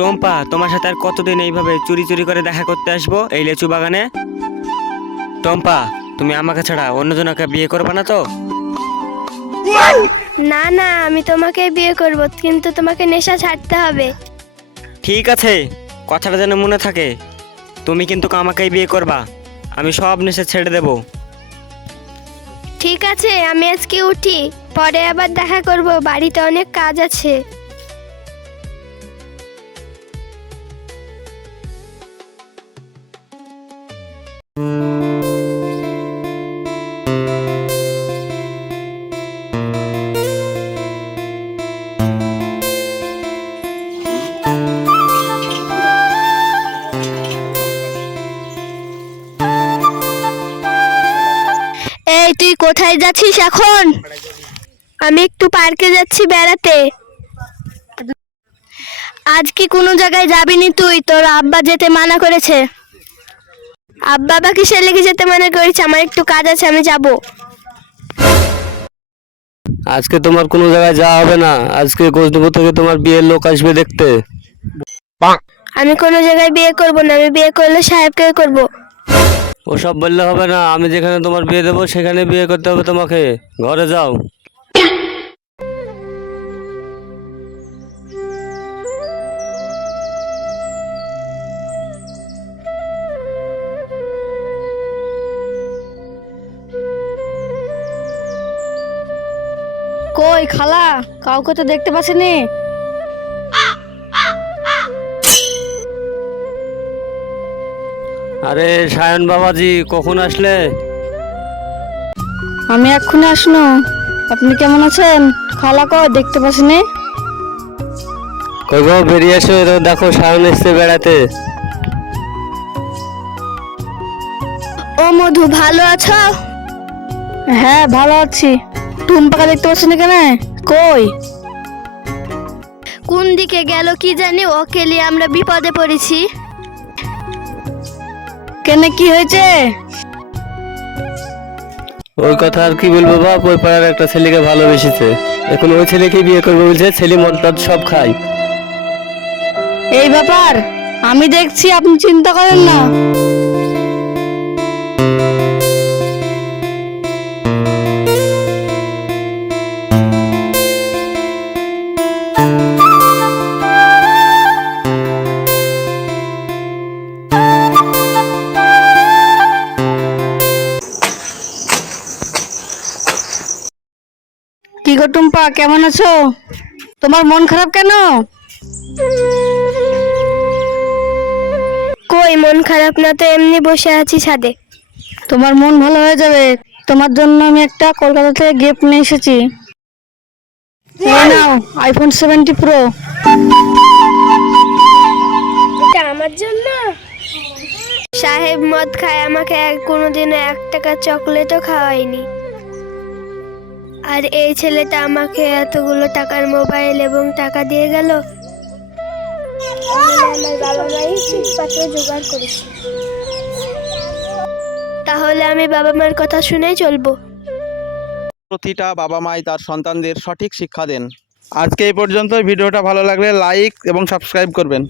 টম্পা, তোমার সাথে আর কতদিন এইভাবে চুরি চুরি করে দেখা করতে আসবো এই লেচু বাগানে? টম্পা, তুমি আমাকে ছাড়া অন্যজনকে বিয়ে করবে না তো? না না, আমি তোমাকে বিয়ে করব, কিন্তু তোমাকে নেশা ছাড়তে হবে। ঠিক আছে, কথাটা যেন মনে থাকে। তুমি কিন্তু আমাকেই বিয়ে করবা, আমি সব নেশা ছেড়ে দেব। ঠিক আছে, আমি আজকে উঠি, পরে আবার দেখা করব, বাড়িতে অনেক কাজ আছে। এই তুই কোথায় যাচ্ছিস এখন? আমি একটু পার্কে যাচ্ছি বেড়াতে। আজ কি কোনো জায়গায় যাবিনি তুই? তোর আব্বা যেতে মানা করেছে। আব্বা বা কিসের লেগে যেতে মানা করেছে? আমার একটু কাজ আছে, আমি যাব। আজকে তোমার কোনো জায়গায় যাওয়া হবে না। আজকে গোজনপুর থেকে তোমার বিয়ের লোক আসবে দেখতে। আমি কোনো জায়গায় বিয়ে করব না, আমি বিয়ে করলে সাহেবকে করব। ওসব বললে হবে না, আমি যেখানে তোমার বিয়ে দেবো সেখানে বিয়ে করতে হবে তোমাকে। ঘরে যাও। কই খালা, কাউকে তো দেখতে পাচ্ছিনি। আরে সায়ন বাবাজি, কখন আসলে? আমি এক্ষুনি আসনো। আপনি কেমন আছেন? খালা কই, দেখতে পাচ্ছিনি। কই গো, বেরিয়ে এসো, এরো দেখো সায়ন এসছে বেড়াতে। ও মধু, ভালো আছো? হ্যাঁ ভালো আছি। টুম্পাকে দেখতে পাচ্ছিনি কেন? কই? কোন দিকে গেল কি জানি, ওকে নিয়ে আমরা বিপদে পড়েছি। কেন, কি হয়েছে? ওই কথা আর কি বলবো বাপ, ওই পাড়ার একটা ছেলেকে ভালোবেসেছে। এখন ওই ছেলেকে বিয়ে করবে বলছে। ছেলে মদ টদ সব খায়। এই ব্যাপার আমি দেখছি, আপনি চিন্তা করেন না। কি গো টুম্পা, কেমন আছো? তোমার মন খারাপ কেন? কই, মন খারাপ না তো, এমনি বসে আছি ছাদে। তোমার মন ভালো হয়ে যাবে। তোমার জন্য আমি একটা কলকাতা থেকে গিফট নিয়ে এসেছি। এই নাও, আইফোন 70 প্রো। এটা আমার জন্য? সাহেব মদ খায়, আমাকে কোনোদিনও 1 টাকা চকলেটও খাওয়ায়নি। আর এই ছেলেটা আমাকে এতগুলো টাকার মোবাইল এবং টাকা দিয়ে গেল। আমার বাবা মাই ঠিকঠাকই জোগাড় করেছে। তাহলে আমি বাবা মার কথা শুনেই চলবো। প্রতিটা বাবা মাই তার সন্তানদের সঠিক শিক্ষা দেন। আজকে এই পর্যন্ত। ভিডিওটা ভালো লাগলে লাইক এবং সাবস্ক্রাইব করবেন।